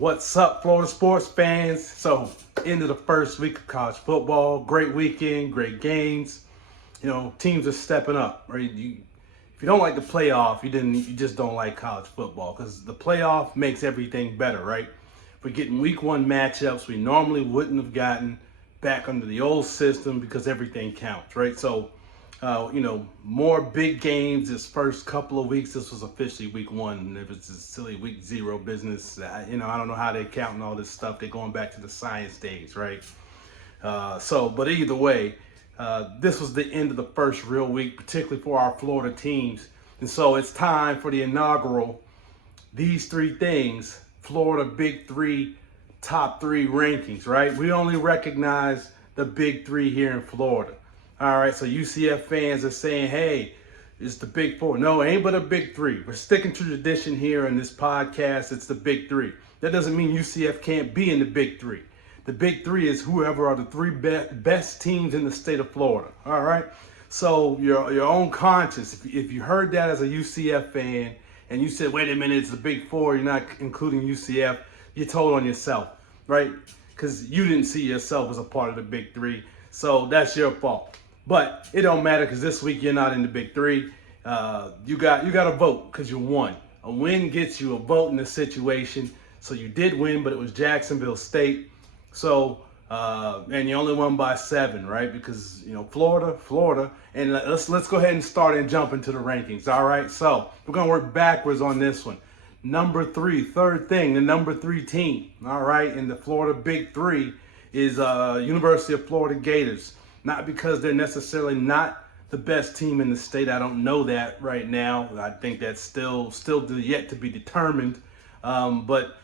What's up, Florida sports fans? So, into the first week of college football. Great weekend, great games. Teams are stepping up, right? If you don't like the playoff, you just don't like college football, because the playoff makes everything better, right? We're getting week one matchups we normally wouldn't have gotten back under the old system because everything counts, right? So, more big games this first couple of weeks. This was officially week one, and if it's a silly week zero business, I don't know how they're counting all this stuff. They're going back to the science days, right? But either way, this was the end of the first real week, particularly for our Florida teams. And so it's time for the inaugural, these three things, Florida Big Three, top three rankings, right? We only recognize the Big Three here in Florida. All right, so UCF fans are saying, hey, it's the Big Four. No, it ain't but a Big Three. We're sticking to tradition here in this podcast. It's the Big Three. That doesn't mean UCF can't be in the Big Three. The Big Three is whoever are the three best teams in the state of Florida. All right, so your own conscience, if you heard that as a UCF fan and you said, wait a minute, it's the Big Four, you're not including UCF, you told on yourself, right? Because you didn't see yourself as a part of the Big Three. So that's your fault. But it don't matter, because this week you're not in the Big Three. You got a vote because you won. A win gets you a vote in this situation. So you did win, but it was Jacksonville State. So and you only won by 7, right? Because Florida. And let's go ahead and start and jump into the rankings. All right. So we're gonna work backwards on this one. Number 3, third thing, the number 3 team. All right, in the Florida Big Three is University of Florida Gators. Not because they're necessarily not the best team in the state. I don't know that right now. I think that's still yet to be determined. But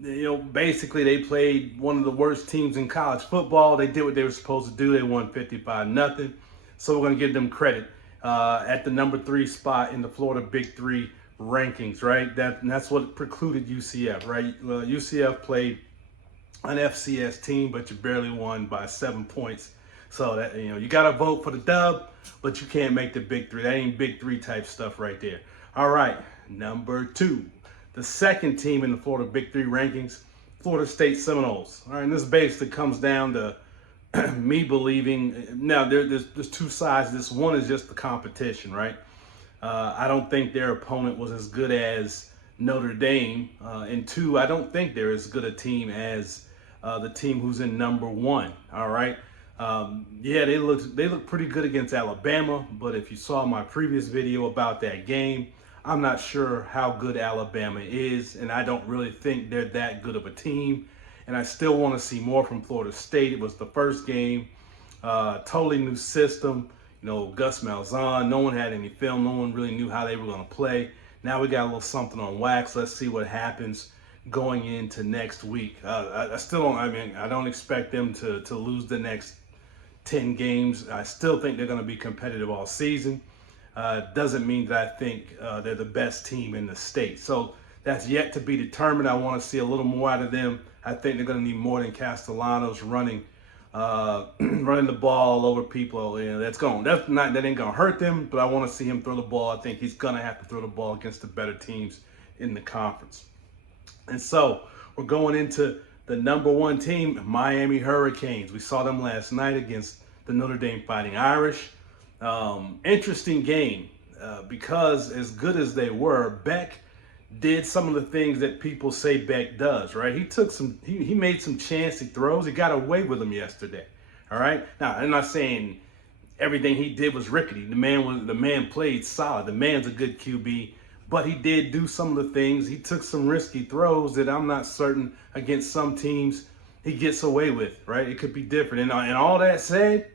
basically they played one of the worst teams in college football. They did what they were supposed to do. They won 55-0. So we're going to give them credit at the number 3 spot in the Florida Big Three rankings, right? That's what precluded UCF, right? Well, UCF played an FCS team, but you barely won by 7 points. So that you got to vote for the dub, but you can't make the Big Three. That ain't Big Three type stuff right there. All right, number 2, the second team in the Florida Big Three rankings, Florida State Seminoles. All right, and this basically comes down to me believing. Now there's 2 sides. This one is just the competition, right? I don't think their opponent was as good as Notre Dame, and 2, I don't think they're as good a team as the team who's in number 1. All right. They look pretty good against Alabama, but if you saw my previous video about that game, I'm not sure how good Alabama is, and I don't really think they're that good of a team. And I still want to see more from Florida State. It was the first game, totally new system. Gus Malzahn, no one had any film, no one really knew how they were going to play. Now we got a little something on wax. Let's see what happens going into next week. I don't expect them to lose the next 10 games. I still think they're going to be competitive all season. Doesn't mean that I think they're the best team in the state. So that's yet to be determined. I want to see a little more out of them. I think they're going to need more than Castellanos running the ball all over people. That ain't going to hurt them, but I want to see him throw the ball. I think he's going to have to throw the ball against the better teams in the conference. And so we're going into the number 1 team, Miami Hurricanes. We saw them last night against the Notre Dame Fighting Irish. Interesting game because as good as they were, Beck did some of the things that people say Beck does, right? He made some chancy throws. He got away with them yesterday. All right. Now, I'm not saying everything he did was rickety. The man played solid. The man's a good QB. But he did do some of the things. He took some risky throws that I'm not certain against some teams he gets away with, right? It could be different. And all that said,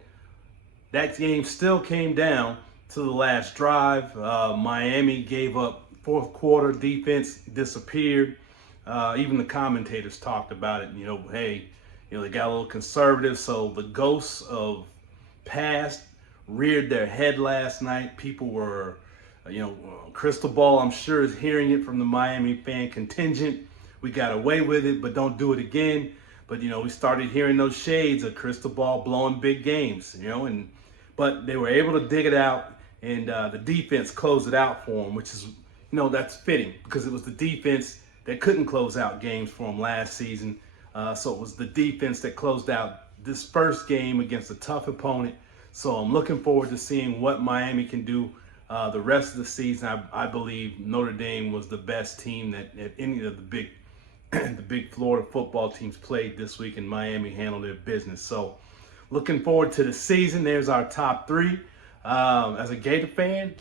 that game still came down to the last drive. Miami gave up fourth quarter. Defense disappeared. Even the commentators talked about it. They got a little conservative. So the ghosts of past reared their head last night. People were... Crystal Ball, I'm sure, is hearing it from the Miami fan contingent. We got away with it, but don't do it again. But, we started hearing those shades of Crystal Ball blowing big games, but they were able to dig it out, and the defense closed it out for them, which is, that's fitting because it was the defense that couldn't close out games for them last season. So it was the defense that closed out this first game against a tough opponent. So I'm looking forward to seeing what Miami can do the rest of the season. I believe Notre Dame was the best team that any of the big the big Florida football teams played this week, and Miami handled their business. So looking forward to the season. There's our top three. As a Gator fan,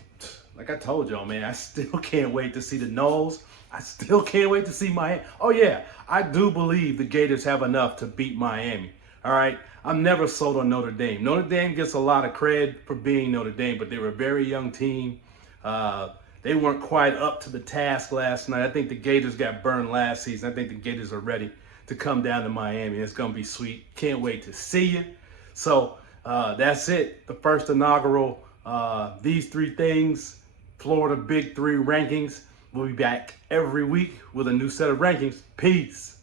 like I told y'all, man, I still can't wait to see the Noles. I still can't wait to see Miami. Oh yeah, I do believe the Gators have enough to beat Miami. All right, I'm never sold on Notre Dame. Notre Dame gets a lot of credit for being Notre Dame, but they were a very young team. They weren't quite up to the task last night. I think the Gators got burned last season. I think the Gators are ready to come down to Miami. It's going to be sweet. Can't wait to see you. So that's it. The first inaugural, these three things, Florida Big Three rankings. We'll be back every week with a new set of rankings. Peace.